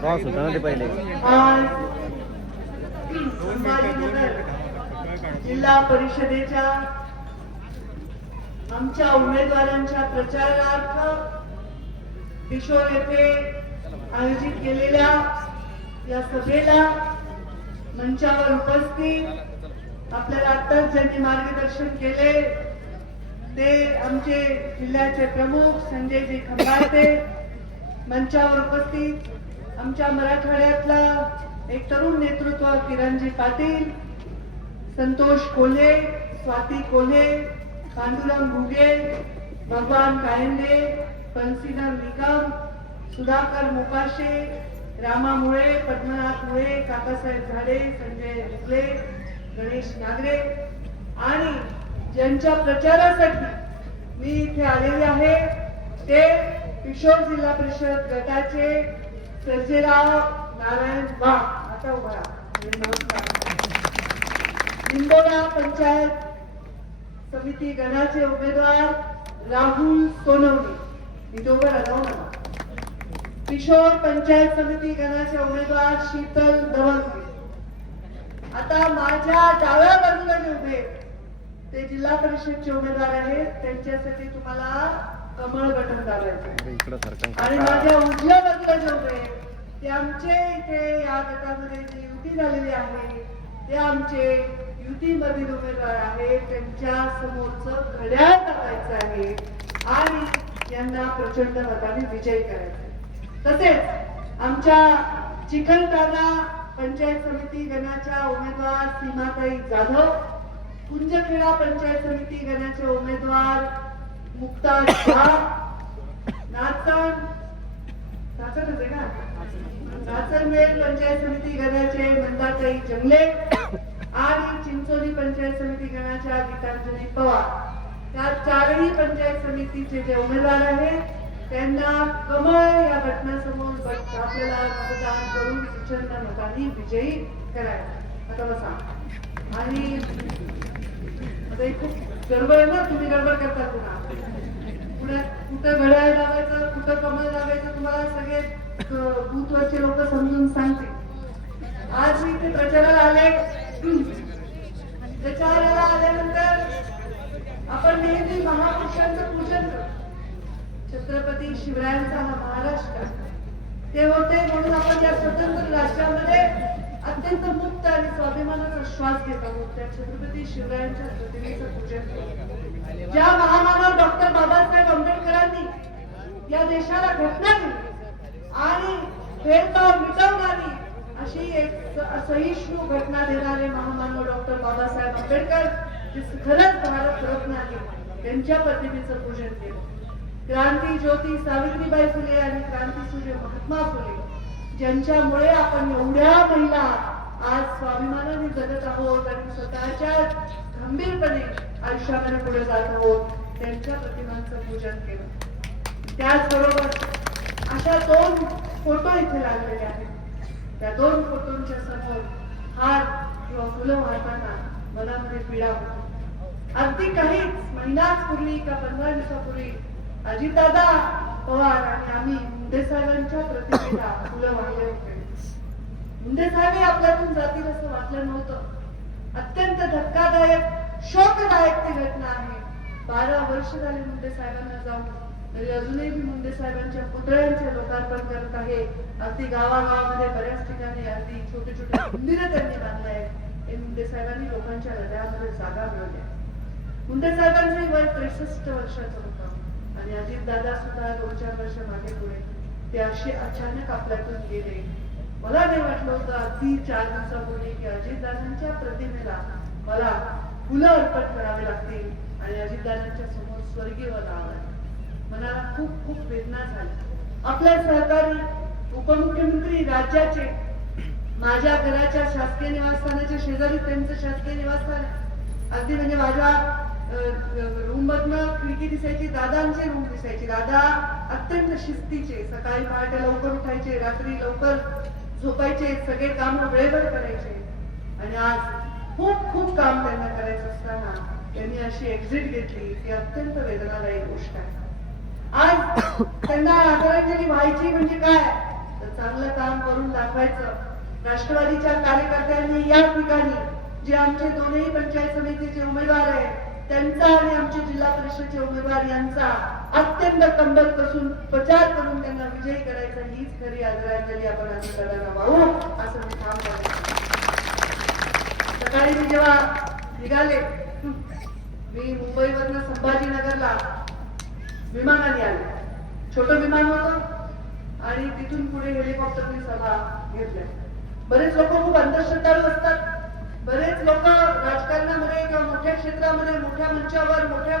Cross होता ना ते पहिले. आज संभाजीनगर जिल्हा परिषदेच्या आमच्या उमेदवारांच्या प्रचारार्थ किशोर येथे आयोजित केलेल्या या सभेला मंचावर उपस्थित आपल्याला आत्ताच ज्यांनी मार्गदर्शन केले ते आमचे जिल्ह्याचे प्रमुख संजयजी खंबाते, मंचावर उपस्थित आमच्या मराठवाड्यातला एक तरुण नेतृत्व किरणजी पाटील, संतोष कोल्हे, स्वाती कोल्हे, पांडुरंग घुगे, भगवान कायंदे, बंसीधर निकम, सुधाकर मोकाशे, रामा मुळे, पद्मनाथ मुळे, काकासाहेब झाडे, संजय रुगले, गणेश नागरे आणि ज्यांच्या प्रचारासाठी मी इथे आलेले आहे ते किशोर जिल्हा परिषद गटाचे सर्जेराव नारायण वाघ. आता उभा राहा. लिंबोडा पंचायत समिती गणाचे उमेदवार राहुल सोनवणे. इथे उभं राहा, जाऊ नका. किशोर पंचायत समिती गणाचे उमेदवार शीतल दवंगे. आता माझ्या डाव्या बाजूला जे उभे ते जिल्हा परिषदचे उमेदवार आहेत, त्यांच्यासाठी तुम्हाला कमळ बटन दाबायचं. आणि माझ्या उजव्या बाजूला जे उभे ते आमचे इथे या गटामध्ये जी युती झालेली आहे ते आमचे युतीमधील उमेदवार आहेत. त्यांच्या समोरचं घड्याळ टाकायचं आहे आणि यांना प्रचंड मताने विजयी करायचं. तसेच आमच्या चिखलठाणा पंचायत समिती गणाच्या उमेदवार सीमाताई जाधव, कुंजखेडा पंचायत समिती गणाचे उमेदवार मुक्ता झा, नाचनवेल पंचायत समिती गणाचे मंदाताई जंगले आणि चिंचोली पंचायत समिती गणाच्या गीतांजली पवार या चारही पंचायत समितीचे जे उमेदवार आहेत त्यांना कमळ या घटनासमोर आपल्याला मतदान करून प्रचंड मतांनी विजयी करायचं. आता बसा. आणि आता खूप गडबड आहे ना, तुम्ही गडबड करता पुन्हा. कुठं घड्याळ लावायचं, कुठं कमळ लावायचं तुम्हाला सगळे बूथवरचे लोक समजून सांगतील. आज मी इथे प्रचाराला आले. प्रचाराला आल्यानंतर आपण नेहमी महापुरुषांचं पूजन करतो. छत्रपती शिवरायांचा हा महाराष्ट्र ते होते म्हणून आपण या स्वतंत्र राष्ट्रामध्ये अत्यंत मुक्त आणि स्वाभिमानाचा श्वास घेत आहोत. त्या छत्रपती शिवरायांच्या प्रतिमेचं पूजन करतो. ज्या महामानव डॉक्टर बाबासाहेब आंबेडकरांनी या देशाला घटना दिली आणि भेदभाव मिटवणारी अशी एक असहिष्णू घटना देणारे महामानव डॉक्टर बाबासाहेब आंबेडकर जे खरंच भारत रत्न आहे त्यांच्या प्रतिमेचं पूजन केलं. क्रांती ज्योती सावित्रीबाई फुले आणि क्रांतीसूर्य महात्मा फुले ज्यांच्यामुळे आपण एवढ्या महिला आज स्वाभिमानाने जगत आहोत आणि स्वतःच्या गंभीरपणे आयुष्यामध्ये पुढे जात आहोत त्यांच्या प्रतिमांचं पूजन केलं. त्याचबरोबर अशा 2 फोटो इथे लागलेले आहेत. त्या 2 फोटोंच्या समोर हार किंवा फुलं वाहताना मनामध्ये पीडा होती. अगदी काहीच महिनाच पूर्वी का 15 दिवसापूर्वी अजितदादा पवार आणि आम्ही मुंडे साहेबांच्या प्रतिमेला फुलं वाहिले होते. मुंडे साहेब आपल्यातून जातील असं वाटलं नव्हतं. अत्यंत धक्कादायक शोकदायक ती घटना आहे. 12 वर्ष झाले मुंडे साहेबांना जाऊन, तरी अजूनही मी मुंडे साहेबांच्या पुतळ्यांचे लोकार्पण करत आहे. अगदी गावागावामध्ये बऱ्याच ठिकाणी अगदी छोटे छोटे मंदिरं त्यांनी बांधले आहेत. हे मुंडे साहेबांनी लोकांच्या हृदयामध्ये जागा मिळवल्या. मुंडे साहेबांचं वय 63 वर्षाचं होतं आणि अजितदादा सुद्धा 2-4 वर्ष मागे पुढे ते असे अचानक आपल्यातून गेले. मला नाही वाटलं होतं अगदी 4 दिवसापूर्वी की अजितदादांच्या प्रतिमेला मला फुलं अर्पण करावे लागतील आणि अजितदादांच्या समोर स्वर्गीय जावं. मनाला खूप खूप वेदना झाली. आपल्या सहकारी उपमुख्यमंत्री राज्याचे माझ्या घराच्या शासकीय निवासस्थानाच्या शेजारी त्यांचं शासकीय निवासस्थान, अगदी म्हणजे माझ्या रूम मधनं खिडकी दिसायची, दादांचे रूम दिसायची. दादा अत्यंत शिस्तीचे, सकाळी पहाटे लवकर उठायचे, रात्री लवकर झोपायचे, सगळे काम वेळेवर करायचे. आणि आज खूप खूप काम त्यांना करायचं असताना त्यांनी अशी एक्झिट घेतली ती अत्यंत वेदनादायी गोष्ट आहे. आज त्यांना आदरांजली व्हायची म्हणजे काय, तर चांगलं काम करून दाखवायचं. राष्ट्रवादीच्या कार्यकर्त्यांनी या ठिकाणी जे आमचे दोन्ही पंचायत समितीचे उमेदवार आहेत त्यांचा आणि आमचे जिल्हा परिषदचे उमेदवार यांचा अत्यंत कंबर कसून प्रचार करून त्यांना विजयी करायचा, हीच खरी आदरांजली आपण आम्ही वाहू असं मी काम करतो. सकाळी मी जेव्हा निघाले, मी मुंबईवरनं संभाजीनगरला विमानाने आले. छोटं विमान होतं आणि तिथून पुढे हेलिकॉप्टरने सभा घेतल्या. बरेच लोक खूप अंधश्रद्धाळू असतात. बरेच लोक राजकारणामध्ये किंवा मोठ्या क्षेत्रामध्ये मोठ्या मंचावर मोठ्या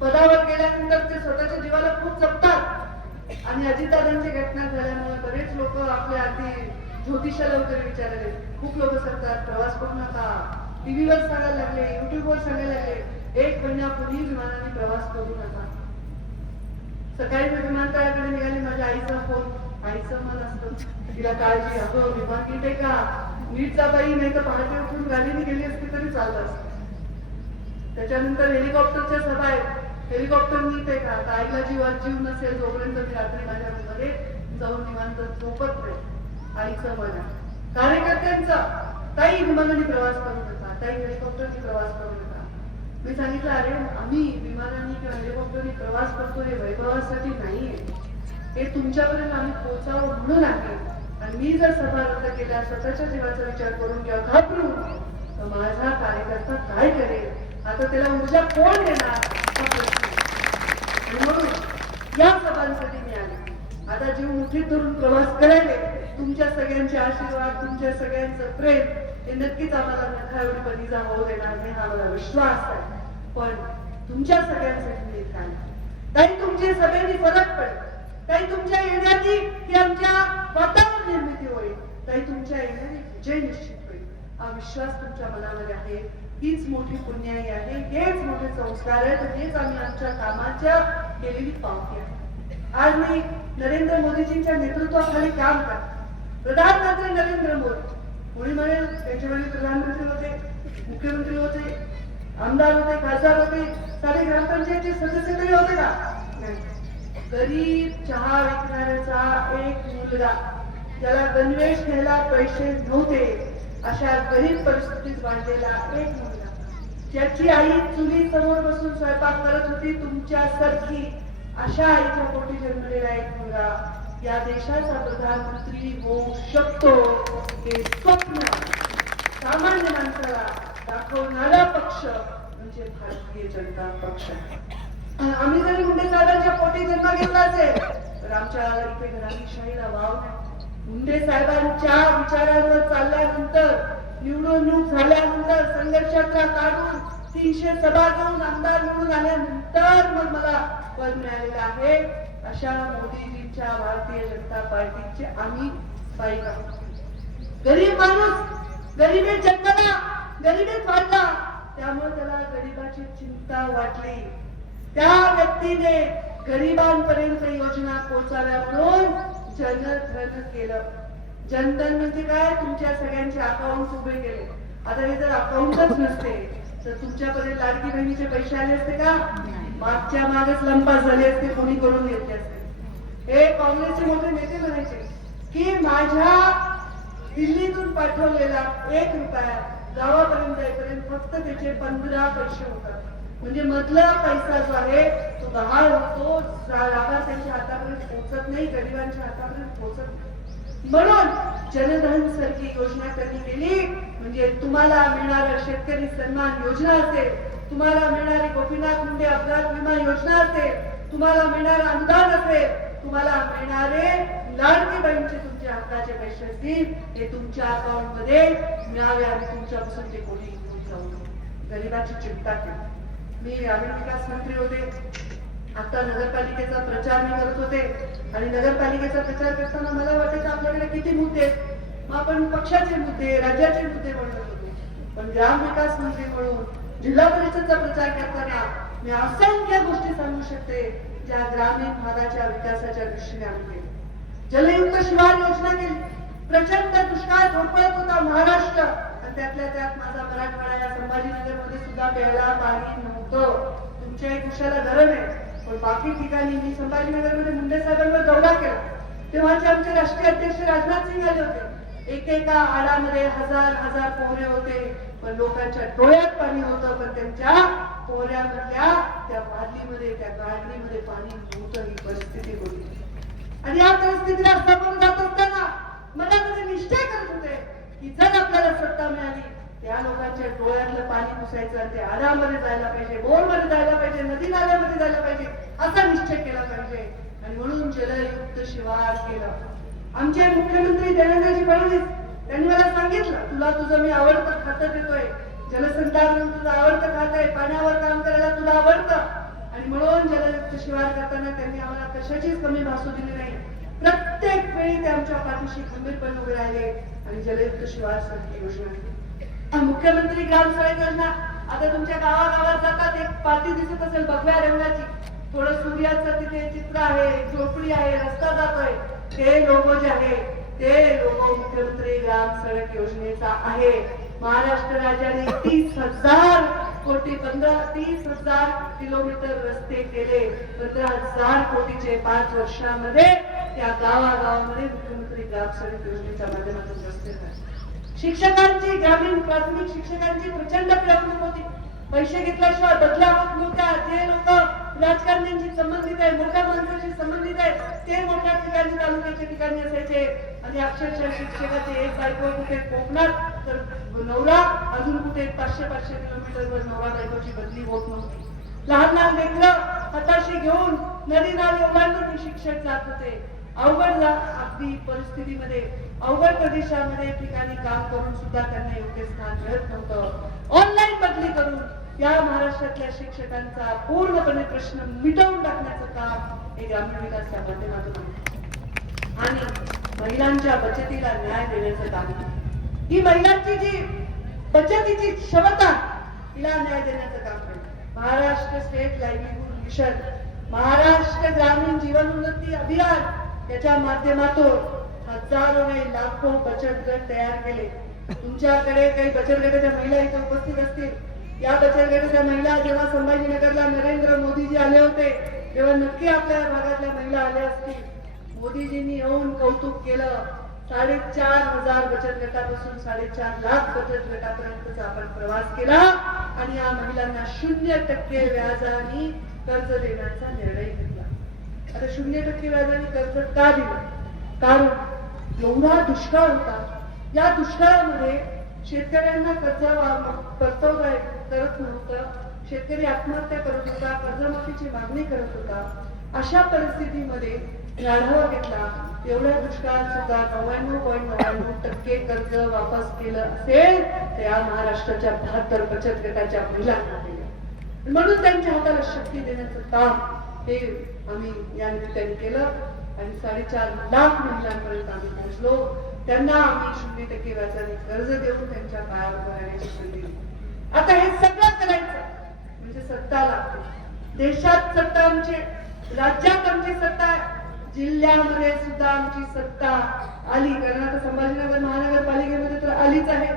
पदावर गेल्यानंतर ते स्वतःच्या जीवाला खूप जपतात आणि अजितदादांची घटना झाल्यामुळे बरेच लोक आपल्या आधी ज्योतिषाला वगैरे विचारले. खूप लोक सांगतात प्रवास करू नका, टीव्हीवर सांगायला लागले, युट्यूबवर सांगायला लागले, 1 महिन्यापूर्वी विमानाने प्रवास करू नका. सकाळी मी विमानतळाकडे निघाली, माझ्या आईचा फोन. आईचं मन असतं तिला काळजी, अगं विमान नीट आहे का, नीट जा बाई, नाही तर पहाटे उठून गाडीने गेली असती तरी चाललं असतं. त्याच्यानंतर हेलिकॉप्टरच्या सभा आहेत, हेलिकॉप्टर नीट आहे का, आता आईला जीव नसेल जोपर्यंत मी रात्री माझ्या मध्ये जाऊन निवांत झोपत नाही. आईचं मन आहे. कार्यकर्त्यांचं, ताई विमानाने प्रवास करू नका, ताई हेलिकॉप्टरने प्रवास करू नका. मी सांगितलं अरे आम्ही विमानाने किंवा हेलिकॉप्टरने प्रवास करतो हे वैभवासाठी नाहीये, हे तुमच्यापर्यंत आम्ही पोहोचावं म्हणून आहे. आणि मी जर सभा रद्द केल्या स्वतःच्या जीवाचा विचार करून किंवा घाबरून तर माझा कार्यकर्ता काय करेल, आता त्याला ऊर्जा कोण देणार हा प्रश्न. म्हणून या सभांसाठी मी आले. आता जीव मुठीत धरून प्रवास करायले. तुमच्या सगळ्यांचे आशीर्वाद, तुमच्या सगळ्यांचं प्रेम हे नक्कीच आम्हाला नखाएवढी पदीचा होऊ देणार नाही हा मला विश्वास आहे. पण तुमच्या सगळ्यांसाठी मी काय ताई, तुमची सगळ्यांनी फरक पडेल. ताई तुमच्या येण्याची ही आमच्या वातावरण निर्मिती होईल. ताई तुमच्या येण्याने विजय निश्चित होईल. हा विश्वास तुमच्या मनामध्ये आहे. हीच मोठी पुण्याई आहे, हेच मोठे संस्कार आहेत, हेच आम्ही आमच्या कामाच्या केलेली पावती आहे. आज मी नरेंद्र मोदीजींच्या नेतृत्वाखाली काम करतो. प्रधानमंत्री नरेंद्र मोदी, कोणी म्हणेल त्यांच्या वेळी प्रधानमंत्री होते, मुख्यमंत्री होते, आमदार होते, खासदार होते, सारे ग्रामपंचायतचे सदस्य तरी होते का? नाही. गरीब चहा विकणाऱ्याचा एक मुलगा, ज्याला गणवेश घ्यायला पैसे नव्हते, अशा गरीब परिस्थितीत वाढलेला एक मुलगा, ज्याची आई चुली समोर बसून स्वयंपाक करत होती, तुमच्यासारखी अशा आईच्या पोटी जन्मलेला एक मुलगा या देशाचा प्रधानमंत्री होऊ शकतो हे स्वप्न सामान्य माणसाला दाखवणारा पक्ष म्हणजे भारतीय जनता पक्ष. आम्ही जरी मुंडे साहेबांच्या पोटी जन्म घेतला असेल तर आमच्या इथे घराणीशाहीला वाव नाही. मुंडे साहेबांच्या विचारांवर चालल्यानंतर, निवडणूक झाल्यानंतर, संघर्षाचा काढून 300 सभा घेऊन आमदार निवडून आल्यानंतर मग मला पद मिळालेलं आहे. अशा मोदीजींच्या भारतीय जनता पार्टीचे आम्ही पाईक आहोत. गरीब माणूस गरिबीत जन्मला, गरिबीत वाढला, त्यामुळे त्याला गरिबाची चिंता वाटली. त्या व्यक्तीने गरिबांपर्यंत योजना पोहोचाव्या म्हणून जनधन केलं. जनधन म्हणजे काय, तुमच्या सगळ्यांचे अकाउंट उभे केले. आता हे जर अकाउंटच नसते तर तुमच्यापर्यंत लाडकी बहिणीचे पैसे आले असते का? मागच्या मागच लंपास झाले असते, कोणी करून घेतले असते. हे काँग्रेसचे मोठे नेते म्हणायचे की माझ्या दिल्लीतून पाठवलेला 1 रुपया गावापर्यंत जाईपर्यंत फक्त त्याचे 15 पैसे होतात. म्हणजे मधला पैसा जो आहे तो गहाळ होतो, लाभार्थ्यांच्या हातापर्यंत पोहोचत नाही, गरिबांच्या हातापर्यंत पोहोचत नाही. म्हणून जनधन सारखी योजना त्यांनी केली. म्हणजे तुम्हाला मिळणारा शेतकरी सन्मान योजना असेल, तुम्हाला मिळणारी गोपीनाथ मुंडे अपघात विमा योजना असेल, तुम्हाला मिळणारा अनुदान असेल, तुम्हाला मिळणारे लाडकी बहिणीचे तुमच्या हक्काचे पैसे असतील, हे तुमच्या अकाउंट मध्ये मिळावे आणि तुमच्यापासून ते कोणी घेऊन जाऊ नये. गरिबाची चिंता केली. मी ग्रामीण विकास मंत्री होते. आता नगरपालिकेचा प्रचार मी करत होते आणि नगरपालिकेचा प्रचार करताना मला वाटायचं आपल्याकडे किती मुद्दे आहेत, मग आपण पक्षाचे मुद्दे, राज्याचे मुद्दे म्हणत होतो. पण ग्राम विकास मंत्री म्हणून जिल्हा परिषदचा प्रचार करताना मी असंख्य गोष्टी सांगू शकते ज्या ग्रामीण भागाच्या विकासाच्या दृष्टीने आम्ही केली. जलयुक्त शिवार योजना केली. प्रचंड दुष्काळ झोपत होता महाराष्ट्र आणि त्यातल्या त्यात माझा मराठवाडा या संभाजीनगर मध्ये सुद्धा प्यायला पाणी नव्हतं. तुमच्या एक उशाला धरण आहे, पण बाकी ठिकाणी मी संभाजीनगरमध्ये मुंडे साहेबांवर दौरा केला तेव्हाचे आमचे राष्ट्रीय अध्यक्ष राजनाथ सिंग आले होते. एकेका आडामध्ये हजार हजार पोहरे होते, पण लोकांच्या डोळ्यात पाणी होतं, पण त्यांच्या पोहऱ्यामधल्या त्या बादलीमध्ये त्या गाडलीमध्ये पाणी नव्हतं. ही परिस्थिती होती. आणि या परिस्थितीला सामोरं जात असताना मनामध्ये निश्चय करत होते की जर आपल्याला सत्ता मिळाली त्या लोकांच्या डोळ्यातलं पाणी पुसायचं आणि ते आडामध्ये जायला पाहिजे, बोरमध्ये जायला पाहिजे, नदी नाल्यामध्ये जायला पाहिजे, असा निश्चय केला पाहिजे. आणि म्हणून जलयुक्त शिवार केलं. आमचे मुख्यमंत्री देवेंद्रजी फडणवीस त्यांनी मला सांगितलं, तुला तुझं मी आवडतं खातं देतोय, जलसंधारण तुझं आवडतं खातं आहे, पाण्यावर काम करायला तुला आवडतं. आणि म्हणून जलयुक्त शिवार करताना त्यांनी आम्हाला कशाचीच कमी भासू दिली नाही. प्रत्येक वेळी ते आमच्या पाठीशी खंबीरपणे उभे राहिले आणि जलयुक्त शिवार सारखी योजना, मुख्यमंत्री ग्राम सडक योजना, आता तुमच्या गावागावात जातात एक पाटी दिसत असेल भगव्या रंगाची, थोडं सूर्याचं तिथे चित्र आहे, झोपडी आहे, रस्ता जातोय, ते लोगो जे आहे ते लोगो मुख्यमंत्री ग्राम सडक योजनेचा आहे. महाराष्ट्र राज्याने 30,000 कोटी 30,000 किलोमीटर रस्ते केले. 15,000 कोटीचे 5 वर्षामध्ये त्या गावागावामध्ये मुख्यमंत्री ग्राम सडक योजनेच्या माध्यमातून रस्ते झाले. शिक्षकांची, ग्रामीण प्राथमिक शिक्षकांची प्रचंड पिळवणूक होती. पैसे घेतल्याशिवाय बदल्या होत नव्हत्या. जे लोक राजकारण्यांशी संबंधित आहे, मोठ्या माणसाशी संबंधित आहे, ते मोठ्या ठिकाणी तालुक्याच्या ठिकाणी असायचे. आणि अक्षरशः शिक्षकाचे एक बायको कुठे कोकणात तर नवरा अजून कुठे 500-500 किलोमीटरवर नवरा बायकोची बदली होत नव्हती. लहान लहान लेकरं हाताशी घेऊन नदी नाले ओलांडून शिक्षक जात होते. अवघड अगदी परिस्थितीमध्ये, अवघड प्रदेशामध्ये ठिकाणी काम करून सुद्धा त्यांना योग्य स्थान मिळत नव्हतं. ऑनलाईन बदली करून या महाराष्ट्रातल्या शिक्षकांचा पूर्णपणे प्रश्न मिटवून टाकण्याचं काम हे ग्रामीण विकासच्या माध्यमातून आणि महिलांच्या बचतीला न्याय देण्याचं काम. ही महिलांची जी बचतीची क्षमता तिला न्याय देण्याचं काम करते. Maharashtra state livelihood mission, Maharashtra ग्रामीण जीवन उन्नती अभियान याच्या माध्यमातून हजारो नाही लाखो बचत गट तयार केले. तुमच्याकडे काही बचत गटाच्या महिला इथे उपस्थित असतील. या बचत गटाच्या महिला जेव्हा संभाजीनगरला नरेंद्र मोदीजी आले होते तेव्हा नक्की आपल्या भागातल्या महिला आल्या असतील. मोदीजींनी येऊन कौतुक केलं. 4,500 बचत गटापासून 4.5 लाख बचत गटापर्यंतचा आपण प्रवास केला आणि या महिलांना 0% व्याजाने कर्ज देण्याचा निर्णय घेतला. आता 0% व्याजाने कर्ज का दिलं? कारण एवढा दुष्काळ होता. या दुष्काळामध्ये शेतकऱ्यांना कर्ज परतवता करत नव्हतं. शेतकरी आत्महत्या करत होता, कर्जमाफीची मागणी करत होता. अशा परिस्थितीमध्ये आढावा घेतला. एवढ्या दुष्काळात सुद्धा 99.99% कर्ज वापस केलं असेल तर या महाराष्ट्राच्या 72 बचत गटाच्या महिलांना दिलं. म्हणून त्यांच्या हाताला शक्ती देण्याचं काम हे आम्ही या निमित्ताने केलं आणि 4.5 लाख महिलांपर्यंत आम्ही पोहोचलो. त्यांना आम्ही 0% व्याजाने कर्ज देऊन त्यांच्या पायावर उभं राहण्याची संधी दिली. आता हे सगळं करायचं म्हणजे सत्ता लागते. देशात सत्ता आमची, राज्यात आमची सत्ता आहे, जिल्ह्यामध्ये सुद्धा आमची सत्ता आली. कारण आता संभाजीनगर महानगरपालिकेमध्ये तर आलीच आहे.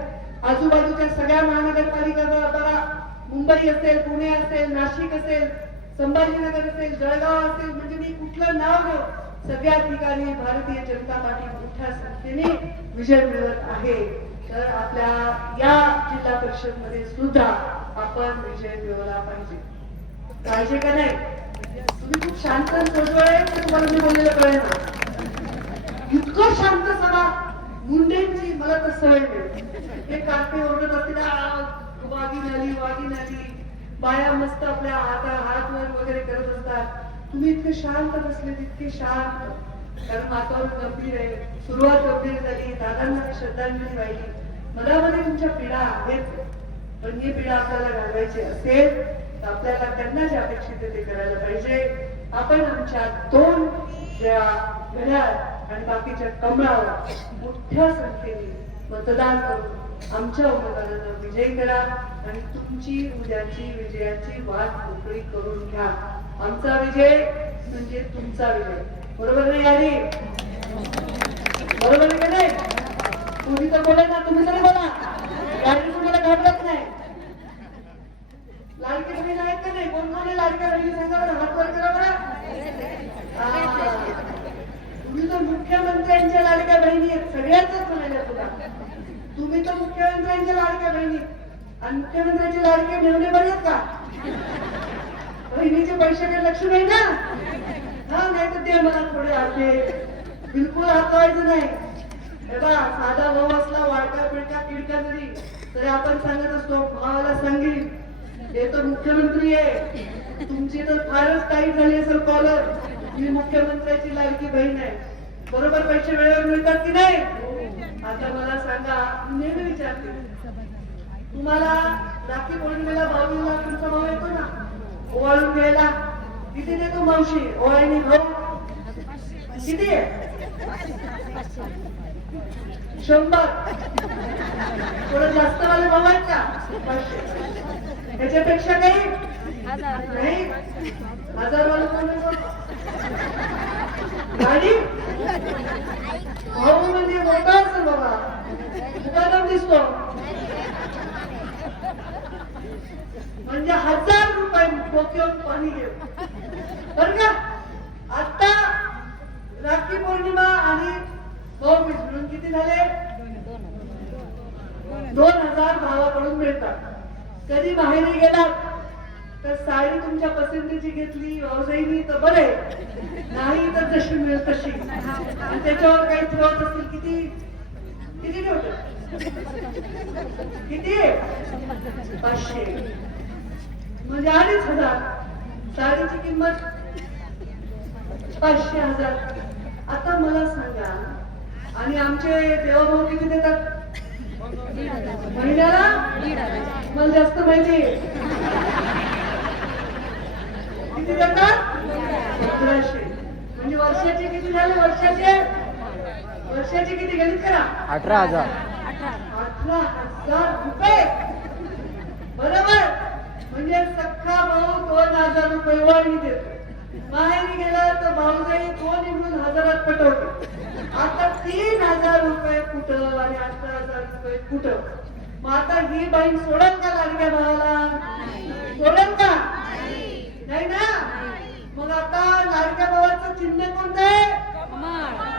आजूबाजूच्या सगळ्या महानगरपालिका बघा, मुंबई असेल, पुणे असेल, नाशिक असेल, संभाजीनगर असेल, जळगाव असेल, म्हणजे मी कुठलं नाव घेऊ, सगळ्या ठिकाणी भारतीय जनता पार्टी मोठ्या संख्येने विजय मिळवत आहे. तर आपल्या या जिल्हा परिषद मध्ये सुद्धा आपण विजय मिळवला पाहिजे का नाही? तुम्ही खूप शांत सोडवळ आहे, तुम्हाला मी बोललेलं कळेल ना. इतकं शांत सभा मुंडेंची मला तर सवय मिळेल. हे काटे ओरडत असतील, वाघीण आली, बाया मस्त आपल्या हातवर वगैरे करत असतात. तुम्ही इतके शांत बसले, इतके शांत, कारण वातावरण गंभीर आहे. सुरुवात गंभीर झाली, दादांना श्रद्धांजली वाहिली. मनामध्ये तुमच्या पीडा आहेत, पण ही पीडा आपल्याला घालवायची असेल तर आपल्याला त्यांना जे अपेक्षित आहे ते करायला पाहिजे. आपण आमच्या 2 घड्याळ आणि बाकीच्या कमळावर मोठ्या संख्येने मतदान करून आमच्या उमेदवारांना विजयी करा आणि तुमची उद्याची विजयाची वाट मोकळी करून घ्या. आमचा विजय म्हणजे तुमचा विजय. बरोबर नाही यारी? बरोबर आहे नाही? तुम्ही तर बोला ना, तुम्ही तरी बोला. यारी तुम्हाला घाबरत नाही. लाडकी बहीण आहेत का नाही? कोण कोण आहे लाडक्या बहिणी सांगा बरं, हात वर करा बरं. तुम्ही तर मुख्यमंत्र्यांच्या लाडक्या बहिणी आहेत, सगळ्याच म्हणाल्या तुला. तुम्ही तर मुख्यमंत्र्यांच्या लाडक्या बहिणी आणि मुख्यमंत्र्यांचे लाडके मिळवले बरेच का? बहिणीचे पैशाकडे लक्ष नाही ना? हा, नाही तर ते मला थोडे आते बिलकुल हातवायचं नाही. हे बा, साधा भाऊ असला वाळका पिळका किडका जरी तरी आपण सांगत असतो भावाला सांगेल हे तर मुख्यमंत्री आहे, तुमची तर फारच टाईट झाली असेल कॉलर, मी मुख्यमंत्र्याची लाडकी बहीण आहे. बरोबर पैसे वेळेवर मिळतात की नाही? आता मला सांगा, नेहमी विचारते तुम्हाला राखी पौर्णिमेला भाऊला तुमचा भाऊ येतो ना ओवाळून घ्यायला, किती देतो मावशी ओवाळणी भाऊ? किती आहे? 100. थोडं जास्त वाले भाऊ आहेत का? 500. त्याच्यापेक्षा काही नाही. 1000 वाले कोण आहे? गाडी भाऊ म्हणजे मोठा असेल बाबा, दुकानात दिसतो म्हणजे 1000 रुपये डोक्यावर पाणी घेऊ बर का. आता राखी पौर्णिमा आणि भाऊबीज मिळून किती झाले? 2000 भावाकडून मिळतात. कधी बाहेर गेलात तर साडी तुमच्या पसंतीची घेतली भाऊजाईनी तर बरे, नाही तर जशी मिळेल तशी. आणि त्याच्यावर काही ठेवत असतील, किती किती ठेवतात? किती? 500 म्हणजे 2500. साडीची किंमत 500 1000. आता मला सांगा, आणि आमचे देवाभाऊ किती देतात महिन्याला? मला जास्त माहिती. किती देतात? 1500. म्हणजे वर्षाचे किती झाले? वर्षाचे किती गणित करा? 18,000. 18,000 रुपये. बरोबर. म्हणजे सख्खा भाऊ 2000 रुपये वाढी देतो. माहेरी गेला तर भाऊजाई 2 निघून 1000 पटवतो. आता 3000 रुपये कुठं आणि 18,000 रुपये कुठं? मग आता ही बाई सोडल का लाडक्या भावाला? सोडल का? नाही ना. मग आता लाडक्या भावाचं चिन्ह कोणतं आहे?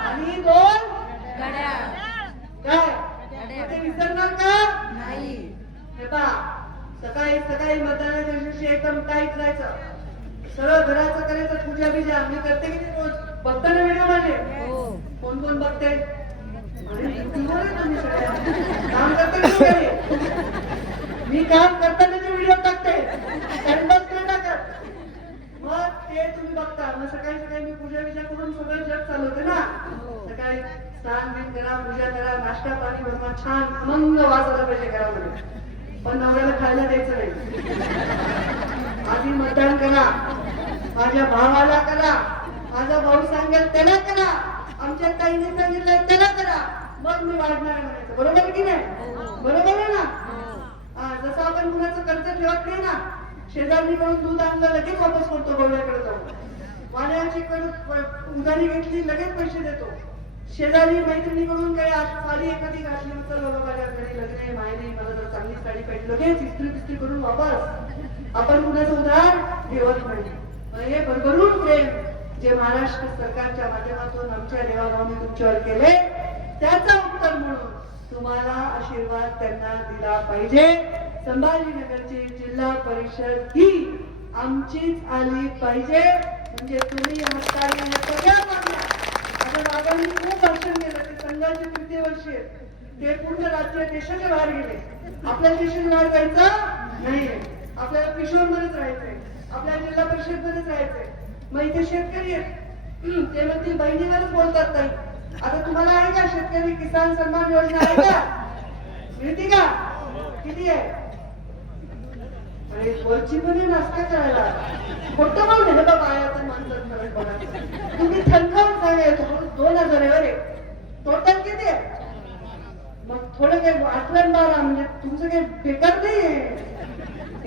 आणि 2 काय ते विसरणार का? नाही. हे पहा, सकाळी सकाळी मतदानाच्या दिवशी एकदम टाईट राहायचं, सरळ घराचं करायचं, पूजा बिजा. मी करते की रोज बघता ना व्हिडिओ माझे? कोण कोण बघते? काम करते मी, काम करतानाचे व्हिडिओ टाकते, टाइमपास नाही टाकत. मग ते तुम्ही बघता. मग सकाळी सकाळी मी पूजा बिजा करून सगळं जग चालवते ना. सकाळी स्नान बिन करा, पूजा करा, नाश्ता पाणी बनवा, छान मंग वाजायला पाहिजे घरामध्ये. पण नवऱ्याला खायला द्यायचं नाही. आधी मतदान करा, माझ्या भावाला करा, माझा भाऊ सांगेल त्याला करा, आमच्या ताईने सांगितलं त्याला करा, मग मी वाढणार म्हणायचं. बरोबर की नाही? बरोबर आहे ना? जसं आपण कुणाचं कर्ज ठेवत नाही ना, शेजारणीकडून दूध आणलं लगेच वापस करतो गोव्याकडे जाऊन, वाड्याची कडून उधारी घेतली लगेच पैसे देतो, शेजारी मैत्रिणीकडून काही साडी एखादी घातली तर बाबा माझ्याकडे लग्न आहे माहेरी, मला जर चांगली साडी पाहिजे, लगेच इस्त्री पिस्त्री करून वापस. आपण कुणाचं उधार ठेवत नाही. हे भरभरून प्रेम जे महाराष्ट्र सरकारच्या माध्यमातून आमच्या देवाभाऊनी तुमच्यावर केले, त्याचं उत्तर म्हणून तुम्हाला आशीर्वाद त्यांना दिला पाहिजे. संभाजीनगरची जिल्हा परिषद ही आमचीच आली पाहिजे. म्हणजे तुम्ही हाताने सगळ्या मागण्या, आता बाबांनी खूप भाषण केलं, ते संघाचे 3य वर्ष ते पूर्ण राज्य देशाच्या बाहेर गेले. आपल्या देशाच्या बाहेर जायचं नाही, आपल्याला किशोरमध्येच राहायचंय, आपल्या जिल्हा परिषद मध्येच राहायचंय. मग इथे शेतकरी आहेत, ते म्हणतील बहिणीवरच बोलतात ताई. आता तुम्हाला आहे का शेतकरी किसान सन्मान योजना? आहे का? मिळते का? किती आहे? अरे वरची पण नाश्ता करायला खोटं बोल नाही बाबा. आयाचं माणसं फरक बघा, तुम्ही थंकावून सांगायचं 2000 आहे बरे. टोटल किती आहे? मग थोडं काही 8 12, म्हणजे तुमचं काही बेकार नाही.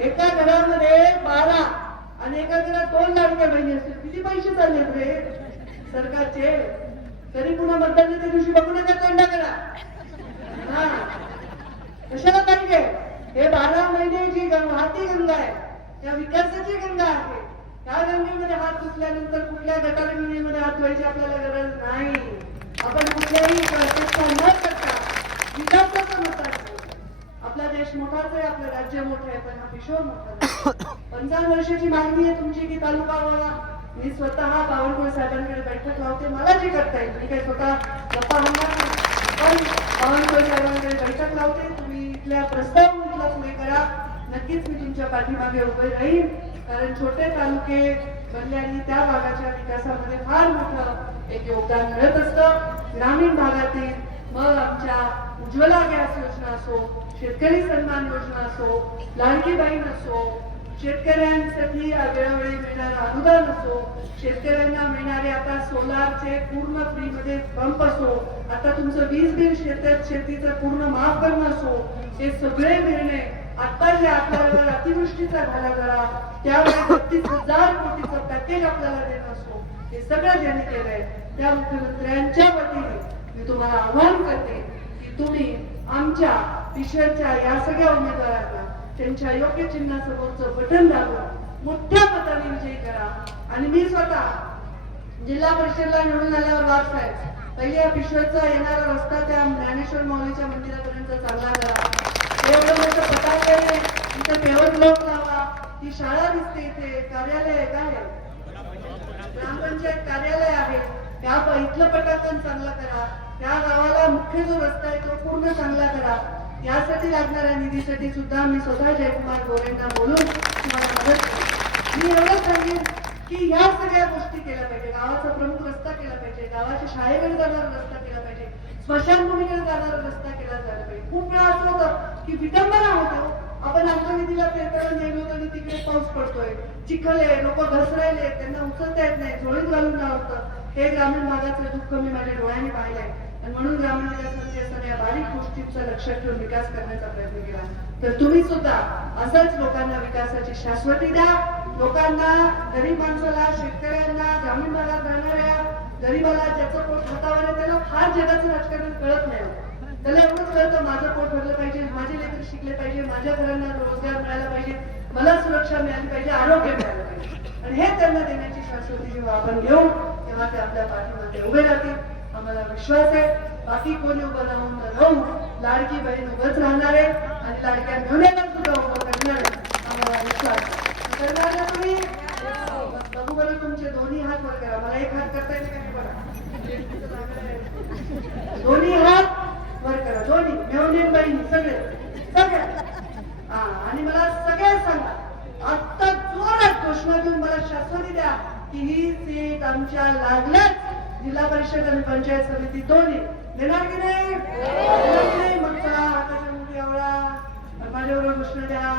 एका घरामध्ये 12 आणि एका घरात 2 लाडक्या बहिणी असतील, किती पैसे चाललेत रे सरकारचे? तरी पुन्हा मतदानाच्या दिवशी बघू नका तोंडाकडा. हा, कशाला पाहिजे? हे 12 महिने जी वाहती गंगा आहे या विकासाची गंगा आहे. त्या गंगेमध्ये हात धुतल्यानंतर कुठल्या गटारगंगेमध्ये हात धुवायची आपल्याला गरज नाही. आपण कुठल्याही चर्चा न करता विकासाचं मत आहे. आपला देश मोठाच आहे, आपलं राज्य मोठं आहे, पण हा किशोर मोठा नाही. 55 वर्षाची मागणी आहे तुमची की तालुका व्हावा. मी स्वतः बावनकुळे साहेबांकडे बैठक लावते, मला जे करता येईल. मी काही स्वतः गप्पा म्हणणार नाही, पण बावनकुळे साहेबांकडे बैठक लावते. तुम्ही इथल्या प्रस्ताव इथला पुढे करा. नक्कीच मी तुमच्या पाठीमागे उभे राहील. कारण छोटे तालुके बनल्याने त्या भागाच्या विकासामध्ये फार मोठं एक योगदान मिळत असतं. ग्रामीण भागातील मग आमच्या उज्ज्वला गॅस योजना असो, शेतकरी सन्मान योजना असो, लाडकी बहीण असो, शेतकऱ्यांसाठी वेळोवेळी मिळणारं अनुदान असो, शेतकऱ्यांना मिळणारे आता सोलारचे पूर्ण फ्री मध्ये पंप असो, आता तुमचं वीज बिल शेतीचं पूर्ण माफ करणं असो, हे सगळे निर्णय आता जे आपल्यावर अतिवृष्टीचा झाला जरा त्यावेळी 32,000 कोटीचं पॅकेज आपल्याला देणं असो, हे सगळं ज्यांनी केलंय त्या मुख्यमंत्र्यांच्या वतीने मी तुम्हाला आवाहन करते की तुम्ही आमच्या पिशव्याच्या या सगळ्या उमेदवारांना त्यांच्या योग्य चिन्हासमोरचं बटन दाबून मोठ्या मताने विजयी करा. आणि मी स्वतः जिल्हा परिषदला निवडून आल्यावर वाटतंय पहिले या पिशव्याचा येणारा रस्ता त्या ज्ञानेश्वर माऊलीच्या मंदिरापर्यंत चांगला करा. एवढं मोठं पटाके इथे पेवत लोक लावा, ती शाळा दिसते, इथे कार्यालय काय आहे, ग्रामपंचायत कार्यालय आहे, त्या इथलं पटाकन चांगलं करा. त्या गावाला मुख्य जो रस्ता आहे तो पूर्ण चांगला करा. यासाठी लागणाऱ्या निधीसाठी सुद्धा मी स्वतः जयकुमार गोरेंना बोलून तुम्हाला मदत करेन. मी एवढंच सांगेन की ह्या सगळ्या गोष्टी केल्या पाहिजे. गावाचा प्रमुख रस्ता केला पाहिजे, गावाच्या शाळेकडे जाणारा रस्ता केला पाहिजे, स्मशानभूमीकडे जाणारा रस्ता केला जायला पाहिजे. खूप वेळा असं होतं की विटंबना होतो, आपण आमच्या निधीला पेपर नेलो आणि तिकडे पाऊस पडतोय, चिखल आहे, लोक घसरायले, त्यांना उचलता येत नाही, झोळीत घालून होतं. हे ग्रामीण भागातलं दुःख मी माझ्या डोळ्याने पाहिलंय. आणि म्हणून ग्रामीण विकास मंत्री असताना या बारीक गोष्टींचा लक्षात ठेवून विकास करण्याचा प्रयत्न केला. तर तुम्ही सुद्धा असंच लोकांना विकासाची शाश्वती द्या. लोकांना, गरीब माणसाला, शेतकऱ्यांना, ग्रामीण भागात राहणाऱ्या गरीबाला ज्याचं पोट हातावर आहे त्याला फार जगाचं राजकारण कळत नाही. त्याला एवढंच कळतं माझं पोट भरलं पाहिजे, माझे लेकर शिकले पाहिजे, माझ्या घरांना रोजगार मिळाला पाहिजे, मला सुरक्षा मिळाली पाहिजे, आरोग्य मिळालं पाहिजे. आणि हे त्यांना देण्याची शाश्वती जेव्हा आपण घेऊ तेव्हा ते आपल्या पाठीमध्ये उभे राहतील. आम्हाला विश्वास आहे बाकी कोणी उभं राहून राहू, लाडकी बहीण उभंच राहणार आहे आणि लाडक्या घेऊन सुद्धा उभं करणार आहे. आम्हाला विश्वास करणार तुम्ही बघू बरं तुमचे दोन्ही हात वर करा. मला एक हात करता येते का बघा, दोन्ही हात वर करा, दोन्ही मेवणीन बहीण सगळे सगळे. आणि मला सगळ्या सांगा आता जोरात घोषणा देऊन मला शाश्वती द्या की ही सीट आमच्या लागल्याच जिल्हा परिषद आणि पंचायत समिती दोन्ही देणार की नाही? मग चला आताच्या मुली एवढा माझ्याबरोबर घोषणा द्या.